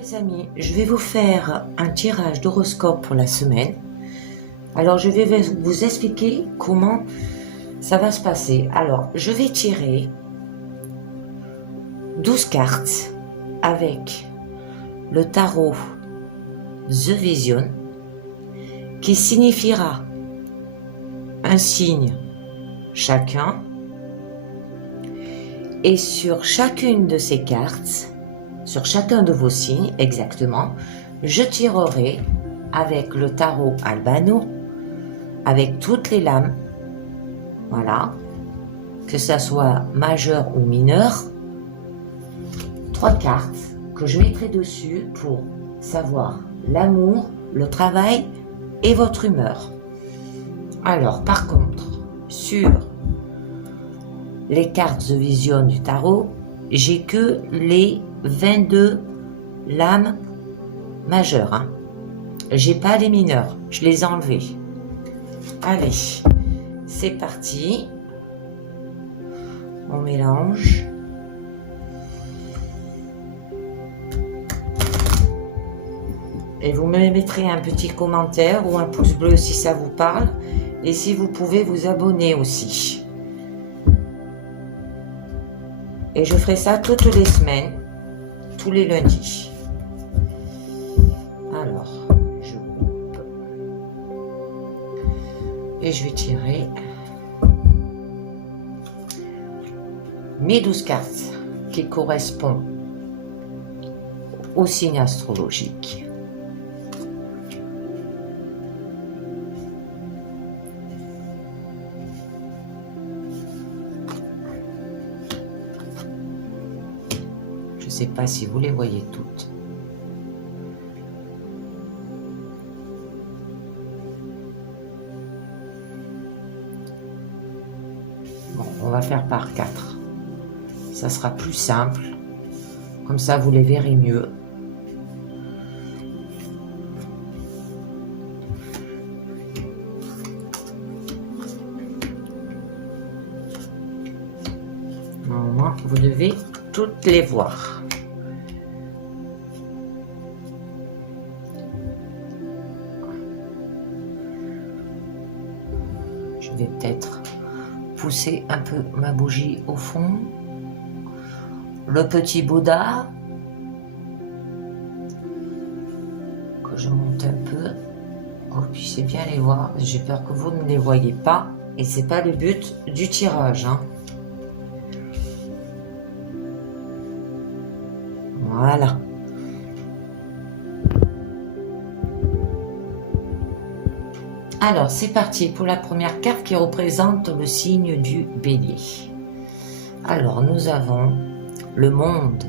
Les amis, je vais vous faire un tirage d'horoscope pour la semaine. Alors je vais vous expliquer comment ça va se passer. Alors je vais tirer 12 cartes avec le tarot The Vision qui signifiera un signe chacun, et sur chacune de ces cartes, sur chacun de vos signes exactement, je tirerai avec le tarot Albano, avec toutes les lames, voilà, que ça soit majeur ou mineur, 3 cartes que je mettrai dessus pour savoir l'amour, le travail et votre humeur. Alors par contre, sur les cartes The Vision du tarot, j'ai que les 22 lames majeures, hein. J'ai pas les mineurs, je les ai enlevées. Allez, c'est parti. On mélange. Et vous me mettrez un petit commentaire ou un pouce bleu si ça vous parle. Et si vous pouvez vous abonner aussi. Et je ferai ça toutes les semaines, tous les lundis. Alors, je coupe. Et je vais tirer mes 12 cartes qui correspondent au signe astrologique. Je ne sais pas si vous les voyez toutes. Bon, on va faire par 4. Ça sera plus simple. Comme ça, vous les verrez mieux. Normalement, vous devez toutes les voir. Je vais peut-être pousser un peu ma bougie au fond. Le petit Bouddha que je monte un peu, que vous puissiez bien les voir. J'ai peur que vous ne les voyez pas et c'est pas le but du tirage, hein. Voilà. Alors, c'est parti pour la première carte qui représente le signe du Bélier. Alors, nous avons le monde.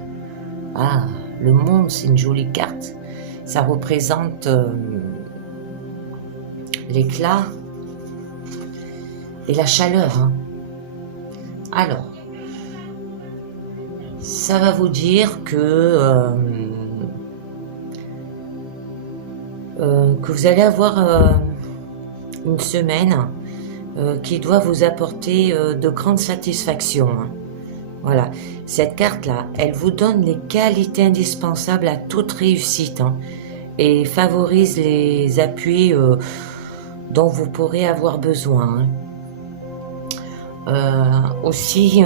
Ah, le monde, c'est une jolie carte. Ça représente l'éclat et la chaleur, hein. Alors, ça va vous dire que vous allez avoir une semaine qui doit vous apporter de grandes satisfactions, hein. Voilà, cette carte-là, elle vous donne les qualités indispensables à toute réussite, hein, et favorise les appuis dont vous pourrez avoir besoin, hein. Aussi,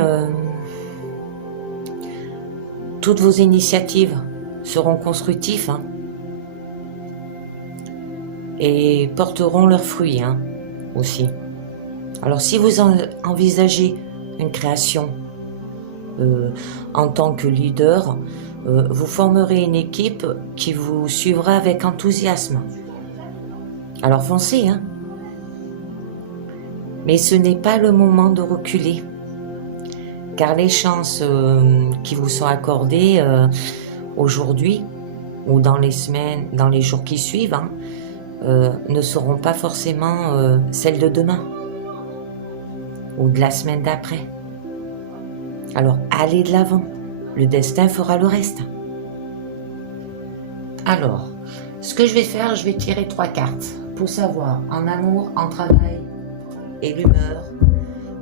toutes vos initiatives seront constructives, hein, et porteront leurs fruits, hein, aussi. Alors si vous envisagez une création en tant que leader, vous formerez une équipe qui vous suivra avec enthousiasme. Alors foncez, hein. Mais ce n'est pas le moment de reculer, car les chances qui vous sont accordées aujourd'hui ou dans les semaines, dans les jours qui suivent, hein, ne seront pas forcément celles de demain ou de la semaine d'après. Alors allez de l'avant, le destin fera le reste. Alors, ce que je vais faire, je vais tirer 3 cartes pour savoir en amour, en travail et l'humeur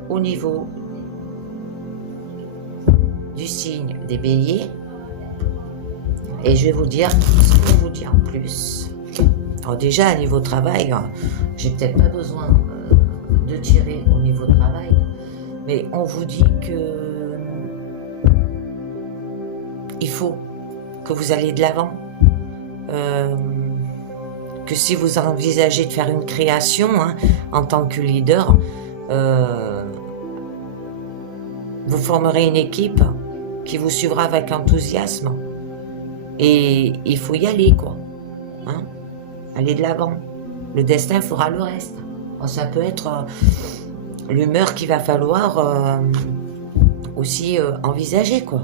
au niveau du signe des béliers. Et je vais vous dire ce qu'on vous dit en plus. Alors déjà, à niveau travail, j'ai peut-être pas besoin de tirer au niveau travail, mais on vous dit que il faut que vous allez de l'avant, que si vous envisagez de faire une création en tant que leader, vous formerez une équipe qui vous suivra avec enthousiasme. Et il faut y aller, quoi. Aller de l'avant. Le destin fera le reste. Alors, ça peut être l'humeur qu'il va falloir aussi envisager, quoi.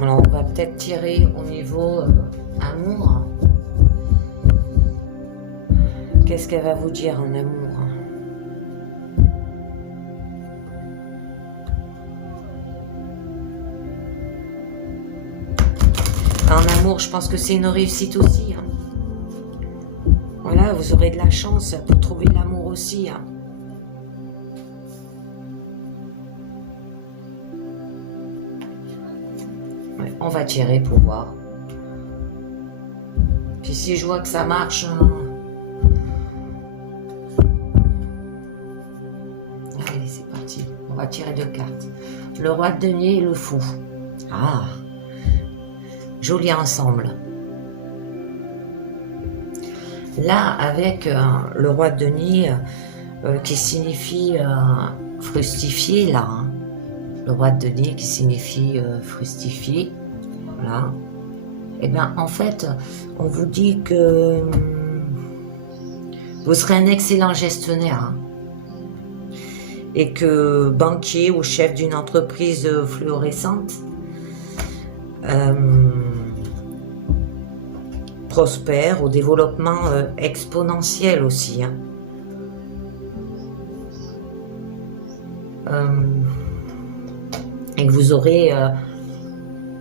Alors, on va peut-être tirer au niveau amour. Qu'est-ce qu'elle va vous dire en amour? En amour, je pense que c'est une réussite aussi. Voilà, vous aurez de la chance pour trouver l'amour aussi. Ouais, on va tirer pour voir. Puis si je vois que ça marche... Allez, c'est parti. On va tirer 2 cartes. Le roi de denier et le fou. Ah, joli ensemble. Là, avec le roi de denier qui signifie frustifier, là. Le roi de denier qui signifie frustifier. Voilà. Et bien, en fait, on vous dit que vous serez un excellent gestionnaire. Et que banquier ou chef d'une entreprise fluorescente, prospère au développement exponentiel aussi. Et que vous aurez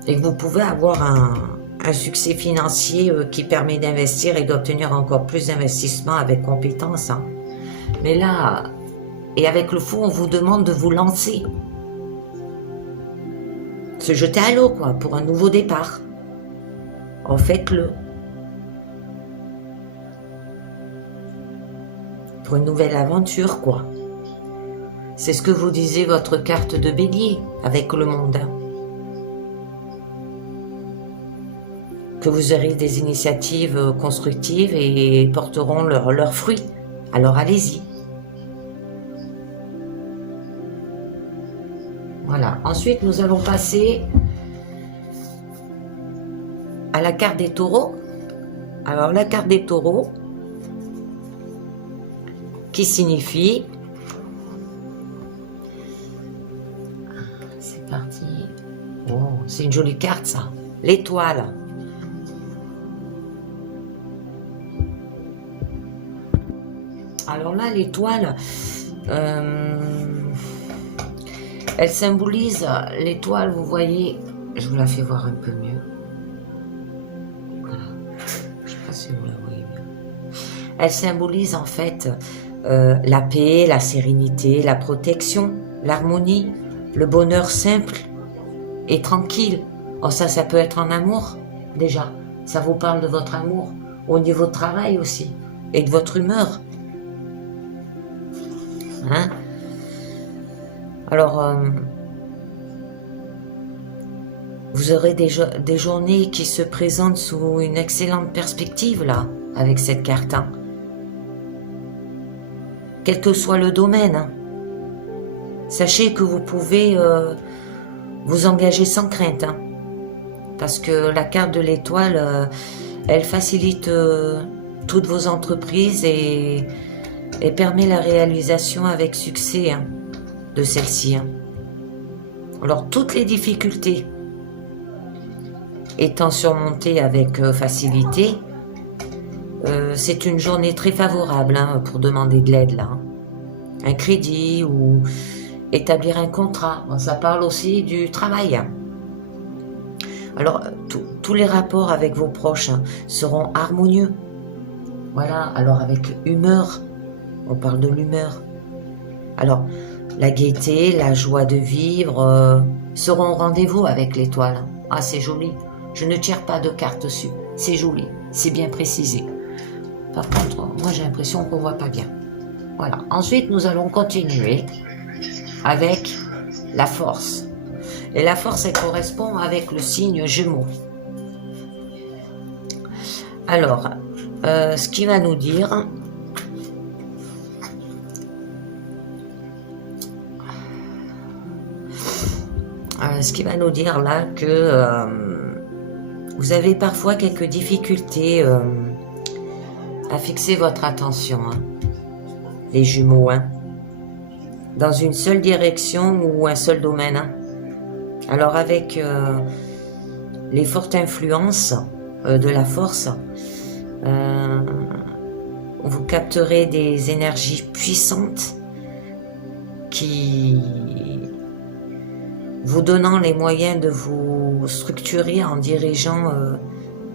et que vous pouvez avoir un succès financier qui permet d'investir et d'obtenir encore plus d'investissements avec compétence. Mais là, et avec le fou, on vous demande de vous lancer. Se jeter à l'eau, quoi, pour un nouveau départ. En faites-le. Pour une nouvelle aventure, quoi. C'est ce que vous disait votre carte de bélier avec le monde. Que vous aurez des initiatives constructives et porteront leurs fruits. Alors allez-y. Voilà. Ensuite, nous allons passer à la carte des taureaux. Alors, la carte des taureaux, qui signifie... C'est parti. Oh, c'est une jolie carte, ça. L'étoile. Alors là, l'étoile... elle symbolise l'étoile, vous voyez, je vous la fais voir un peu mieux. Voilà. Je ne sais pas si vous la voyez bien. Elle symbolise en fait la paix, la sérénité, la protection, l'harmonie, le bonheur simple et tranquille. Oh, ça peut être en amour, déjà. Ça vous parle de votre amour, au niveau de travail aussi, et de votre humeur. Hein? Alors, vous aurez des journées qui se présentent sous une excellente perspective, là, avec cette carte. Quel que soit le domaine, sachez que vous pouvez vous engager sans crainte. Parce que la carte de l'étoile, elle facilite toutes vos entreprises et permet la réalisation avec succès de celle-ci. Alors, toutes les difficultés étant surmontées avec facilité, c'est une journée très favorable pour demander de l'aide, là. Un crédit ou établir un contrat. Bon, ça parle aussi du travail. Alors, tous les rapports avec vos proches seront harmonieux. Voilà, alors avec humeur, on parle de l'humeur. Alors, la gaieté, la joie de vivre seront au rendez-vous avec l'étoile. Ah, c'est joli. Je ne tire pas de carte dessus. C'est joli, c'est bien précisé. Par contre, moi j'ai l'impression qu'on ne voit pas bien. Voilà. Ensuite, nous allons continuer avec la force. Et la force, elle correspond avec le signe Gémeaux. Alors, ce qui va nous dire... ce qui va nous dire là que vous avez parfois quelques difficultés à fixer votre attention, hein, les Jumeaux, hein, dans une seule direction ou un seul domaine. Hein. Alors avec les fortes influences de la force, vous capterez des énergies puissantes qui vous donnant les moyens de vous structurer en dirigeant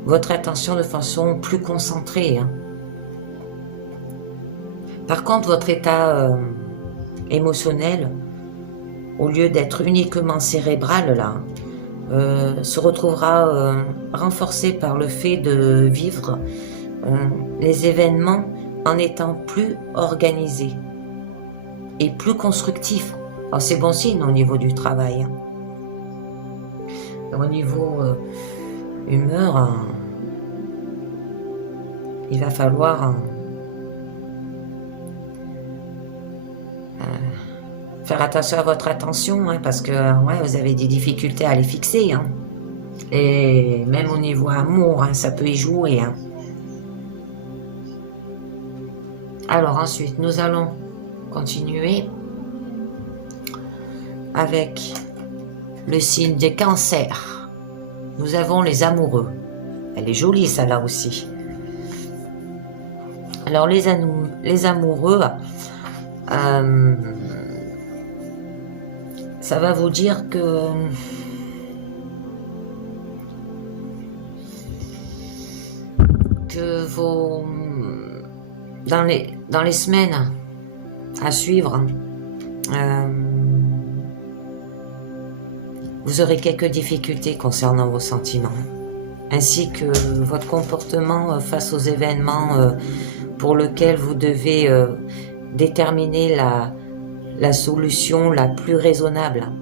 votre attention de façon plus concentrée. Hein. Par contre, votre état émotionnel, au lieu d'être uniquement cérébral, là, se retrouvera renforcé par le fait de vivre les événements en étant plus organisé et plus constructif. Alors c'est bon signe au niveau du travail. Hein. Au niveau humeur, il va falloir faire attention à votre attention, hein, parce que ouais, vous avez des difficultés à les fixer. Hein. Et même au niveau amour, hein, ça peut y jouer. Hein. Alors ensuite, nous allons continuer avec le signe des cancers. Nous avons les amoureux. Elle est jolie, celle-là aussi. Alors, les amoureux, ça va vous dire que vos... Dans les semaines à suivre, vous aurez quelques difficultés concernant vos sentiments, ainsi que votre comportement face aux événements pour lesquels vous devez déterminer la solution la plus raisonnable.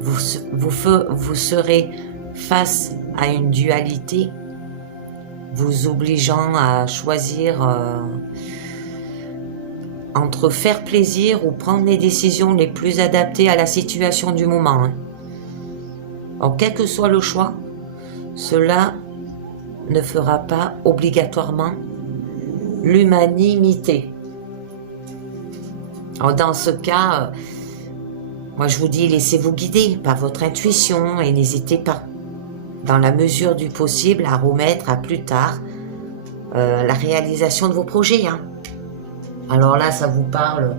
Vous serez face à une dualité, vous obligeant à choisir entre faire plaisir ou prendre les décisions les plus adaptées à la situation du moment. Hein. Alors, quel que soit le choix, cela ne fera pas obligatoirement l'unanimité. Alors, dans ce cas, moi je vous dis, laissez-vous guider par votre intuition et n'hésitez pas, dans la mesure du possible, à remettre à plus tard la réalisation de vos projets. Hein. Alors là, ça vous parle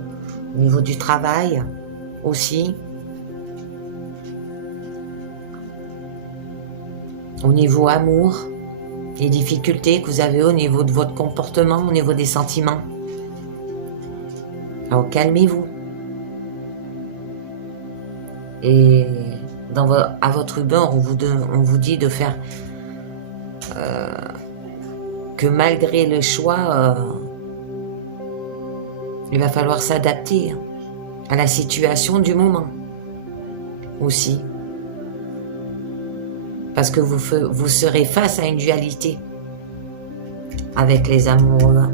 au niveau du travail aussi, au niveau amour, les difficultés que vous avez au niveau de votre comportement, au niveau des sentiments. Alors calmez-vous. Et à votre humeur, on vous dit de faire que malgré le choix, il va falloir s'adapter à la situation du moment aussi. Parce que vous serez face à une dualité avec les amoureux.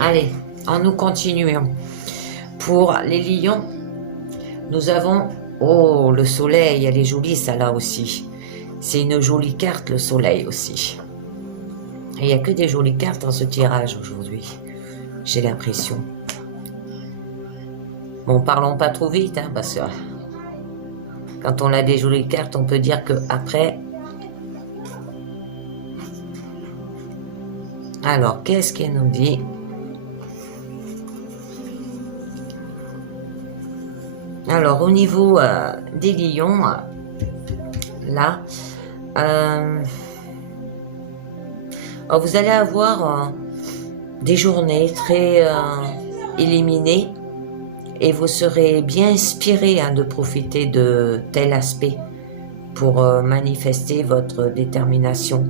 Allez, nous continuons. Pour les lions, nous avons... Oh, le soleil, elle est jolie, ça là aussi. C'est une jolie carte, le soleil aussi. Et il n'y a que des jolies cartes dans ce tirage aujourd'hui. J'ai l'impression. Bon, parlons pas trop vite, hein, parce que quand on a des jolies cartes, on peut dire que après. Alors, qu'est-ce qu'elle nous dit? Alors, au niveau des lions, là, alors vous allez avoir des journées très éliminer et vous serez bien inspiré de profiter de tel aspect pour manifester votre détermination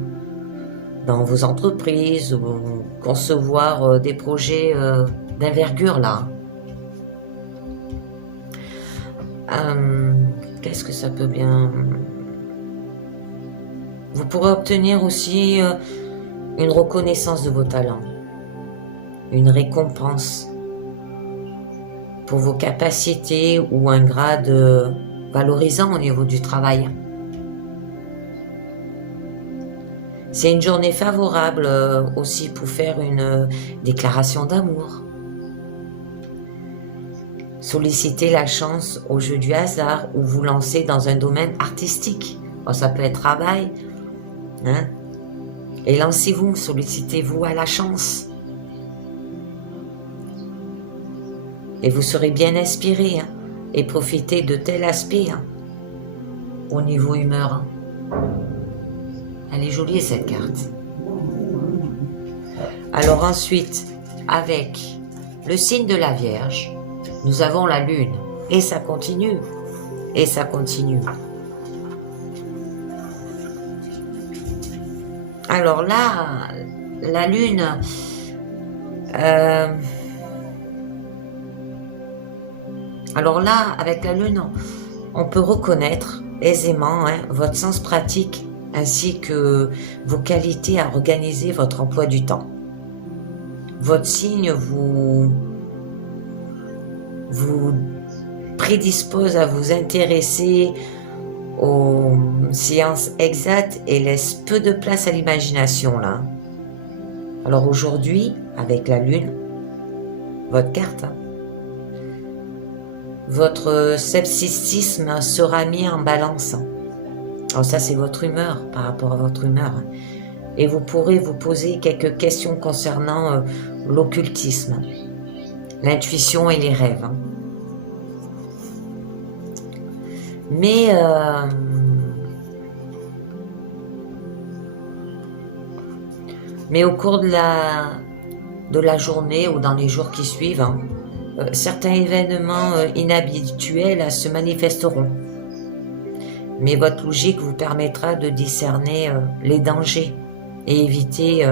dans vos entreprises ou concevoir des projets d'envergure là. Qu'est-ce que ça peut bien... Vous pourrez obtenir aussi une reconnaissance de vos talents, une récompense pour vos capacités ou un grade valorisant au niveau du travail. C'est une journée favorable aussi pour faire une déclaration d'amour. Sollicitez la chance au jeu du hasard ou vous lancez dans un domaine artistique. Bon, ça peut être travail. Hein? Et lancez-vous, sollicitez-vous à la chance. Et vous serez bien inspiré et profitez de tel aspect au niveau humeur. Elle est jolie cette carte. Alors ensuite, avec le signe de la Vierge, nous avons la Lune. Et ça continue. Et ça continue. Alors là, la Lune... alors là, avec la Lune, on peut reconnaître aisément votre sens pratique ainsi que vos qualités à organiser votre emploi du temps. Votre signe vous prédispose à vous intéresser aux sciences exactes et laisse peu de place à l'imagination là. Alors aujourd'hui, avec la Lune, votre carte, votre scepticisme sera mis en balance. Alors ça, c'est votre humeur, par rapport à votre humeur. Et vous pourrez vous poser quelques questions concernant l'occultisme, l'intuition et les rêves. Mais au cours de la journée ou dans les jours qui suivent, certains événements inhabituels se manifesteront. Mais votre logique vous permettra de discerner les dangers et éviter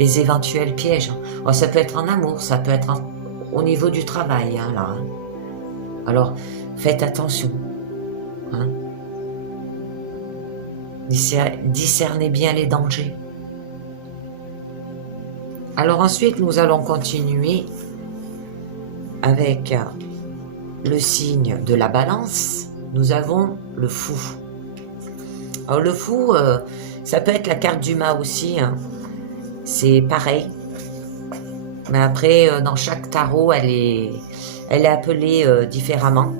les éventuels pièges. Alors, ça peut être en amour, ça peut être au niveau du travail. Là. Alors, faites attention. Discernez bien les dangers. Alors ensuite, nous allons continuer avec le signe de la Balance. Nous avons le Fou. Alors le Fou, ça peut être la carte du mât aussi. C'est pareil. Mais après, dans chaque tarot, elle est appelée différemment.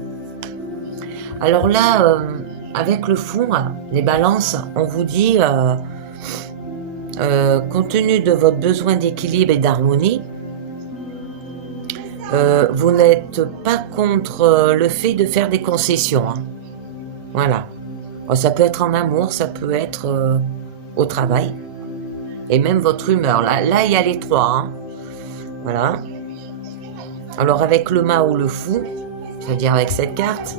Alors là, avec le Fou, les Balances, on vous dit, compte tenu de votre besoin d'équilibre et d'harmonie, vous n'êtes pas contre le fait de faire des concessions. Voilà. Alors, ça peut être en amour, ça peut être au travail. Et même votre humeur. Là il y a les trois. Voilà. Alors avec le mât ou le Fou, c'est-à-dire avec cette carte,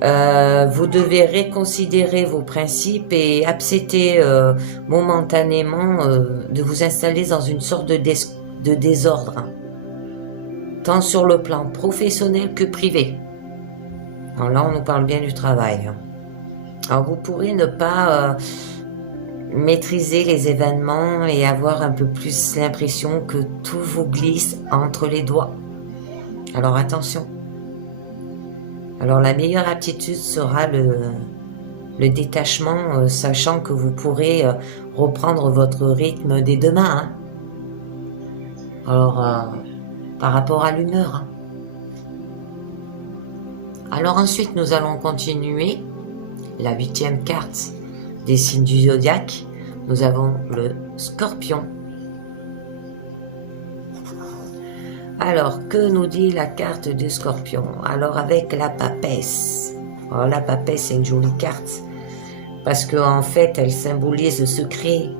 vous devez reconsidérer vos principes et accepter momentanément de vous installer dans une sorte de désordre. Tant sur le plan professionnel que privé. Alors là, on nous parle bien du travail. Alors vous pourrez ne pas maîtriser les événements et avoir un peu plus l'impression que tout vous glisse entre les doigts. Alors attention. Alors la meilleure aptitude sera le détachement, sachant que vous pourrez reprendre votre rythme dès demain. Alors... par rapport à l'humeur. Alors ensuite, nous allons continuer la 8e carte des signes du zodiaque. Nous avons le Scorpion. Alors, que nous dit la carte du Scorpion? Alors, avec la Papesse. Alors, la Papesse, c'est une jolie carte. Parce qu'en fait, elle symbolise le secret,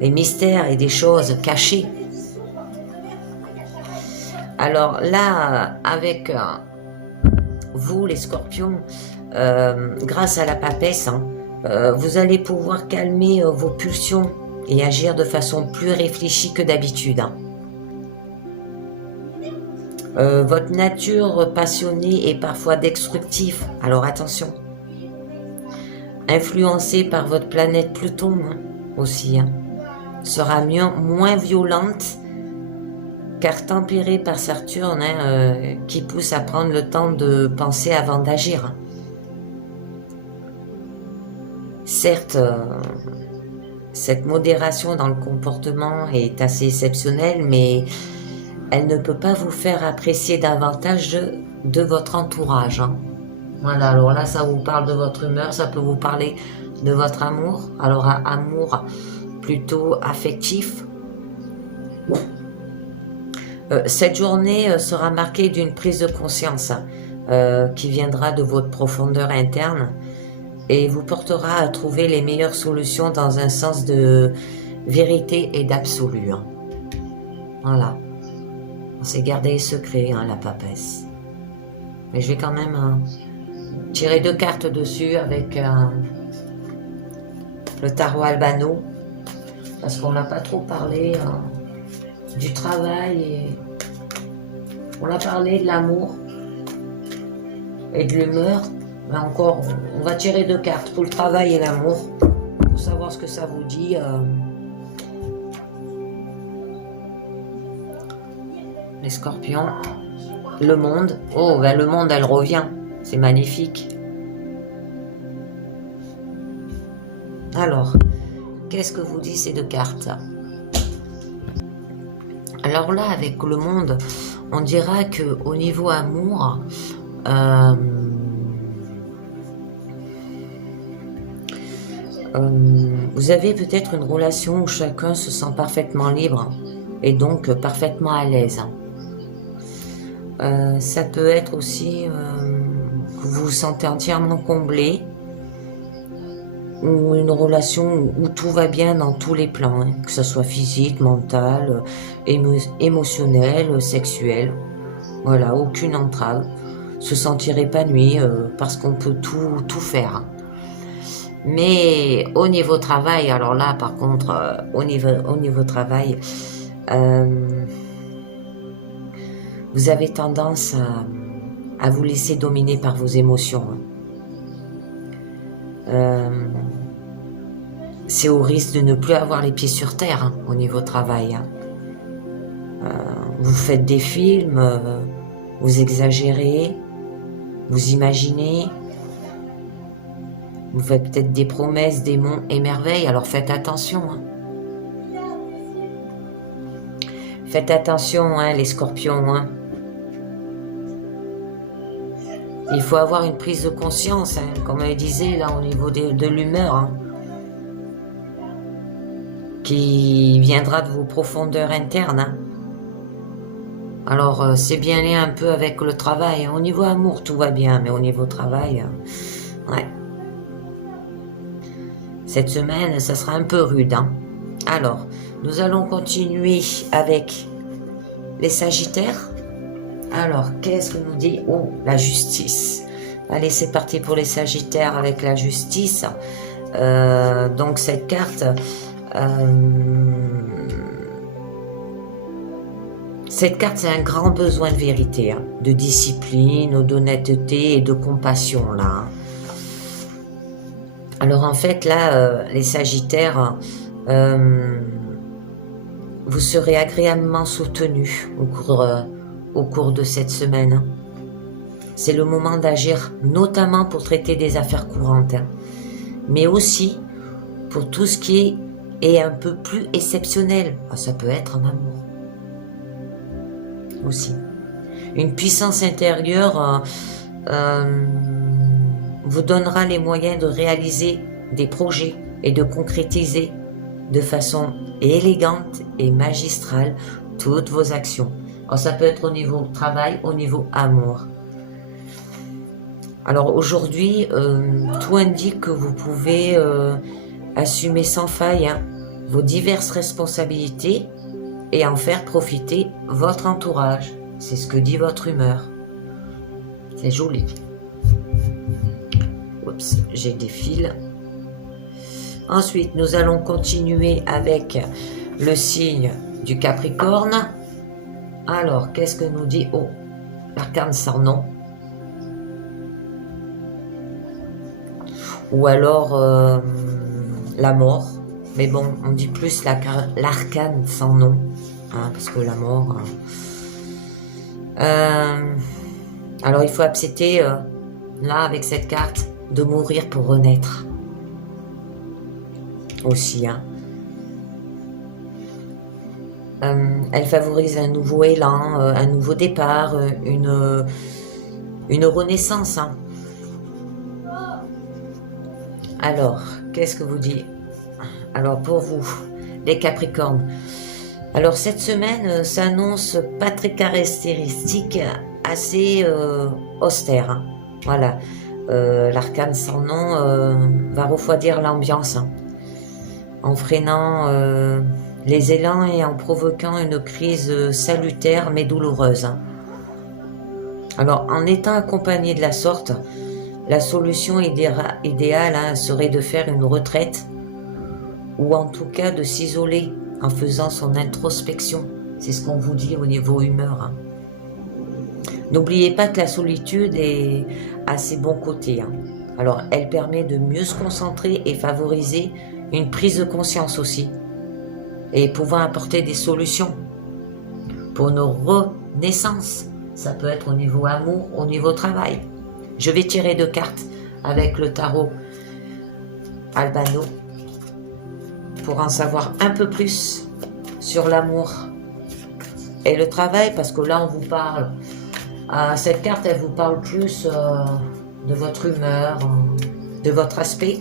les mystères et des choses cachées. Alors là, avec vous les scorpions, grâce à la papesse, hein, vous allez pouvoir calmer vos pulsions et agir de façon plus réfléchie que d'habitude. Hein. Votre nature passionnée est parfois destructive, alors attention. Influencée par votre planète Pluton hein, aussi, hein, sera moins violente car tempérée par Saturne hein, qui pousse à prendre le temps de penser avant d'agir. Certes, cette modération dans le comportement est assez exceptionnelle, mais elle ne peut pas vous faire apprécier davantage de votre entourage. Hein. Voilà, alors là, ça vous parle de votre humeur, ça peut vous parler de votre amour. Alors, un amour plutôt affectif. Cette journée sera marquée d'une prise de conscience qui viendra de votre profondeur interne et vous portera à trouver les meilleures solutions dans un sens de vérité et d'absolu. Hein. Voilà. On s'est gardé secret, hein, la papesse. Mais je vais quand même tirer 2 cartes dessus avec le tarot Albano. Parce qu'on n'a pas trop parlé du travail. Et on a parlé de l'amour et de l'humeur. Mais encore, on va tirer 2 cartes pour le travail et l'amour. Pour savoir ce que ça vous dit. Les scorpions, le monde. Oh, ben le monde, elle revient. C'est magnifique. Alors, qu'est-ce que vous dit ces 2 cartes? Alors là, avec le monde, on dira que au niveau amour, vous avez peut-être une relation où chacun se sent parfaitement libre et donc parfaitement à l'aise. Ça peut être aussi que vous vous sentez entièrement comblé ou une relation où tout va bien dans tous les plans, hein, que ce soit physique, mental, émotionnel, sexuel. Voilà, aucune entrave. Se sentir épanoui parce qu'on peut tout faire. Mais au niveau travail, alors là par contre, au niveau travail, vous avez tendance à vous laisser dominer par vos émotions. C'est au risque de ne plus avoir les pieds sur terre hein, au niveau travail. Hein. Vous faites des films, vous exagérez, vous imaginez, vous faites peut-être des promesses, des monts et merveilles, alors faites attention. Hein. Faites attention, hein, les scorpions. Hein. Il faut avoir une prise de conscience, hein, comme elle disait là au niveau de l'humeur, hein, qui viendra de vos profondeurs internes. Hein. Alors c'est bien lié un peu avec le travail. Hein. Au niveau amour tout va bien, mais au niveau travail, ouais. Cette semaine, ça sera un peu rude. Hein. Alors, nous allons continuer avec les Sagittaires. Alors, qu'est-ce que nous dit? Oh, la justice. Allez, c'est parti pour les Sagittaires avec la justice. Donc, cette carte... cette carte, c'est un grand besoin de vérité, hein, de discipline, d'honnêteté et de compassion, là. Hein. Alors, en fait, là, les Sagittaires... vous serez agréablement soutenus au cours de cette semaine. Hein. C'est le moment d'agir, notamment pour traiter des affaires courantes, hein, mais aussi pour tout ce qui est un peu plus exceptionnel. Ah, ça peut être un amour aussi. Une puissance intérieure vous donnera les moyens de réaliser des projets et de concrétiser de façon élégante et magistrale toutes vos actions. Alors, ça peut être au niveau travail, au niveau amour. Alors aujourd'hui, tout indique que vous pouvez assumer sans faille hein, vos diverses responsabilités et en faire profiter votre entourage. C'est ce que dit votre humeur. C'est joli. Oups, j'ai des fils. Ensuite, nous allons continuer avec le signe du Capricorne. Alors, qu'est-ce que nous dit? Oh, l'arcane sans nom. Ou alors la mort. Mais bon, on dit plus l'arcane sans nom. Hein, parce que la mort... alors, il faut accepter, là, avec cette carte, de mourir pour renaître. Aussi, hein. Elle favorise un nouveau élan, un nouveau départ, une renaissance. Hein. Alors, qu'est-ce que vous dites? Alors, pour vous, les Capricornes. Alors, cette semaine s'annonce pas très caractéristique, assez austère. Hein. Voilà. L'arcane sans nom va refroidir l'ambiance. Hein, en freinant les élans et en provoquant une crise salutaire mais douloureuse. Hein. Alors, en étant accompagné de la sorte, la solution idéale hein, serait de faire une retraite ou en tout cas de s'isoler en faisant son introspection. C'est ce qu'on vous dit au niveau humeur. Hein. N'oubliez pas que la solitude a ses bons côtés. Hein. Alors, elle permet de mieux se concentrer et favoriser une prise de conscience aussi. Et pouvant apporter des solutions pour nos renaissances. Ça peut être au niveau amour, au niveau travail. Je vais tirer 2 cartes avec le tarot Albano pour en savoir un peu plus sur l'amour et le travail, parce que là on vous parle, cette carte elle vous parle plus de votre humeur, de votre aspect.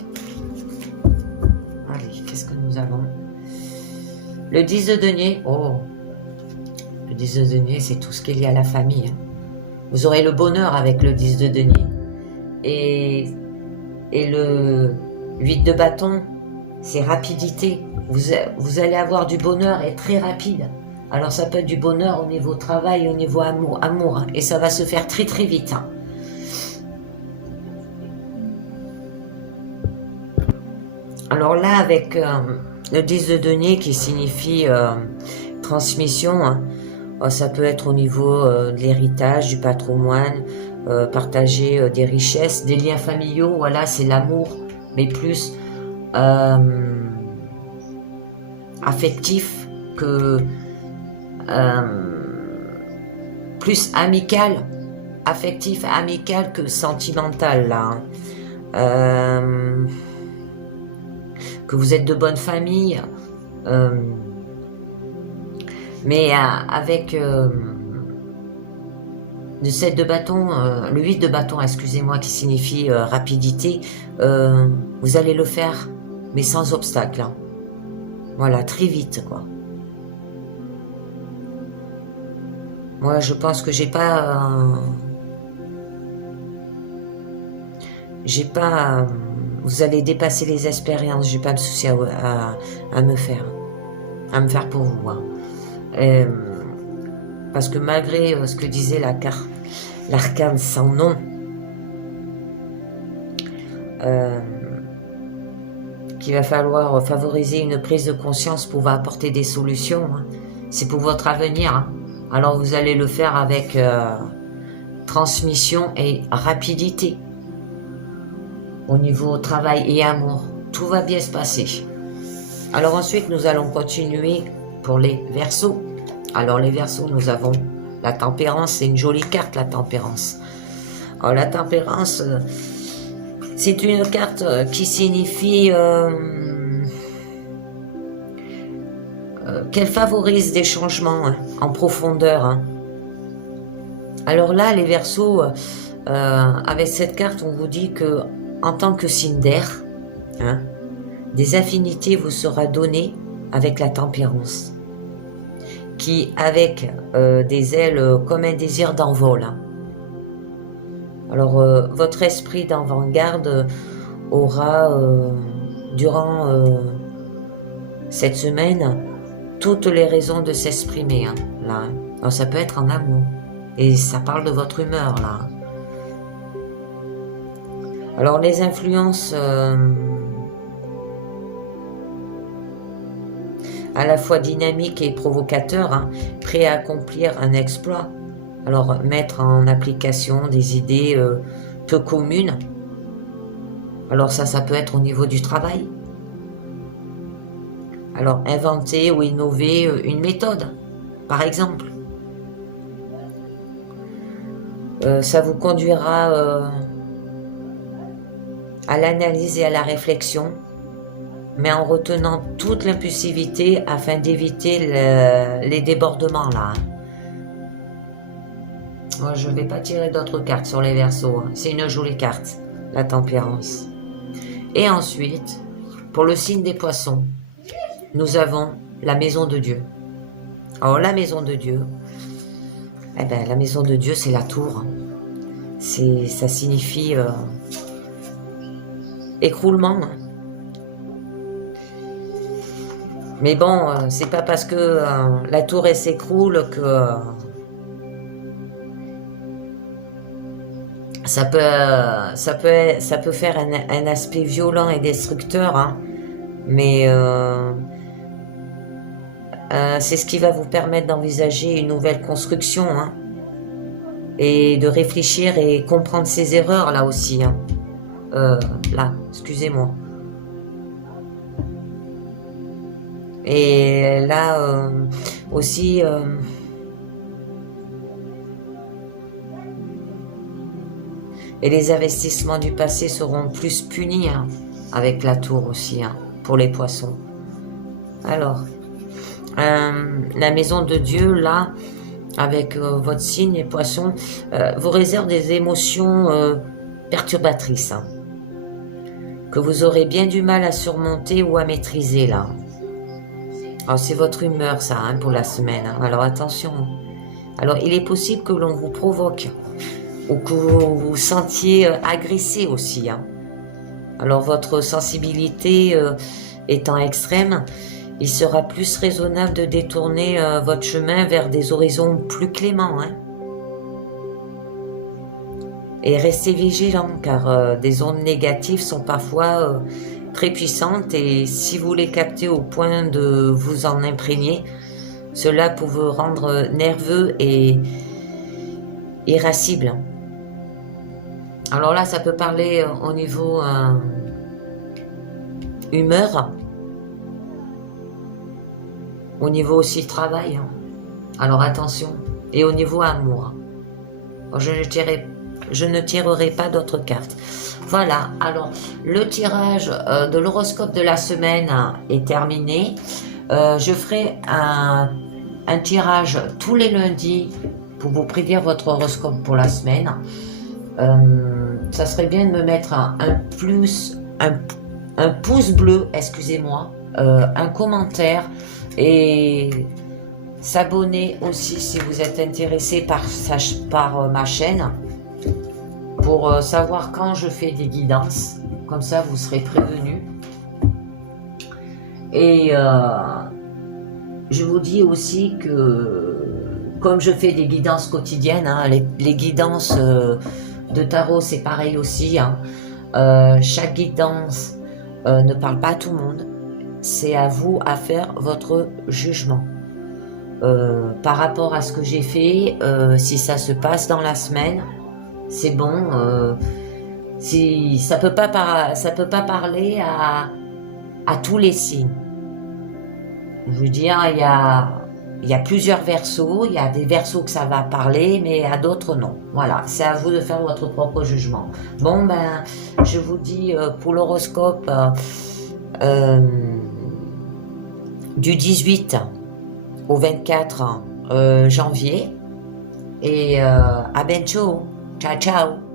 Allez, qu'est-ce que nous avons? Le 10 de denier. Oh, le 10 de denier, c'est tout ce qu'il y a à la famille. Hein. Vous aurez le bonheur avec le 10 de denier. Et le 8 de bâton, c'est rapidité. Vous allez avoir du bonheur et très rapide. Alors ça peut être du bonheur au niveau travail, au niveau amour hein, et ça va se faire très très vite. Hein. Alors là, avec le 10 de denier qui signifie transmission, hein, ça peut être au niveau de l'héritage, du patrimoine, partager des richesses, des liens familiaux, voilà, c'est l'amour, mais plus affectif que plus amical, affectif, amical que sentimental là. Hein. Que vous êtes de bonne famille, mais avec le 7 de bâton, le 8 de bâton, excusez-moi, qui signifie rapidité, vous allez le faire, mais sans obstacle. Hein. Voilà, très vite, quoi. Moi, je pense que j'ai pas... vous allez dépasser les expériences, j'ai pas de souci à me faire pour vous. Hein. Parce que malgré ce que disait l'arcane sans nom, qu'il va falloir favoriser une prise de conscience pour apporter des solutions, hein. C'est pour votre avenir. Hein. Alors vous allez le faire avec transmission et rapidité. Au niveau travail et amour, tout va bien se passer. Alors ensuite, nous allons continuer pour les Verseaux. Alors les Verseaux, nous avons la tempérance, c'est une jolie carte la tempérance. Alors la tempérance, c'est une carte qui signifie qu'elle favorise des changements hein, en profondeur. Hein. Alors là, les Verseaux, avec cette carte, on vous dit que en tant que signe d'air, hein, des affinités vous sera données avec la tempérance, qui avec des ailes comme un désir d'envol. Hein. Alors votre esprit d'avant-garde aura durant cette semaine toutes les raisons de s'exprimer. Hein, là, hein. Alors ça peut être en amour, Et ça parle de votre humeur, là. Alors, les influences à la fois dynamiques et provocateurs, hein, prêts à accomplir un exploit. Alors, mettre en application des idées peu communes. Alors ça peut être au niveau du travail. Alors, inventer ou innover une méthode, par exemple. Ça vous conduira à l'analyse et à la réflexion, mais en retenant toute l'impulsivité afin d'éviter les débordements là. Moi, je ne vais pas tirer d'autres cartes sur les Verseaux. Hein. C'est une jolie carte, la tempérance. Et ensuite, pour le signe des Poissons, nous avons la maison de Dieu. Alors, la maison de Dieu, eh ben, la maison de Dieu, c'est la tour. Ça signifie écroulement. Mais bon, c'est pas parce que la tour elle s'écroule que ça peut faire un aspect violent et destructeur, hein. Mais c'est ce qui va vous permettre d'envisager une nouvelle construction, hein, et de réfléchir et comprendre ses erreurs là aussi, hein. Là, excusez-moi. Et là aussi, et les investissements du passé seront plus punis, hein, avec la tour aussi, hein, pour les Poissons. Alors, la maison de Dieu, là, avec votre signe, les Poissons, vous réserve des émotions perturbatrices, hein, que vous aurez bien du mal à surmonter ou à maîtriser, là. Alors, c'est votre humeur, ça, hein, pour la semaine. Hein. Alors, attention. Alors, il est possible que l'on vous provoque ou que vous vous sentiez agressé aussi. Hein. Alors, votre sensibilité étant extrême, il sera plus raisonnable de détourner votre chemin vers des horizons plus cléments. Hein. Et restez vigilant, car des ondes négatives sont parfois très puissantes, et si vous les captez au point de vous en imprégner, cela peut vous rendre nerveux et irascible. Alors là, ça peut parler au niveau humeur, au niveau aussi travail. Hein. Alors attention, et au niveau amour. Je ne tirerai pas d'autres cartes. Voilà, alors le tirage de l'horoscope de la semaine est terminé. Je ferai un tirage tous les lundis pour vous prédire votre horoscope pour la semaine. Ça serait bien de me mettre un pouce bleu, excusez-moi, un commentaire et s'abonner aussi si vous êtes intéressé par ma chaîne pour savoir quand je fais des guidances. Comme ça, vous serez prévenus. Et je vous dis aussi que comme je fais des guidances quotidiennes, hein, les guidances de tarot, c'est pareil aussi. Hein. Chaque guidance ne parle pas à tout le monde. C'est à vous à faire votre jugement. Par rapport à ce que j'ai fait, si ça se passe dans la semaine, c'est bon. Si ça peut pas parler à tous les signes. Je veux dire, il y a plusieurs Verseaux, il y a des Verseaux que ça va parler, mais à d'autres non. Voilà, c'est à vous de faire votre propre jugement. Bon, ben, je vous dis pour l'horoscope du 18 au 24 janvier. Et à bientôt. Ciao, ciao.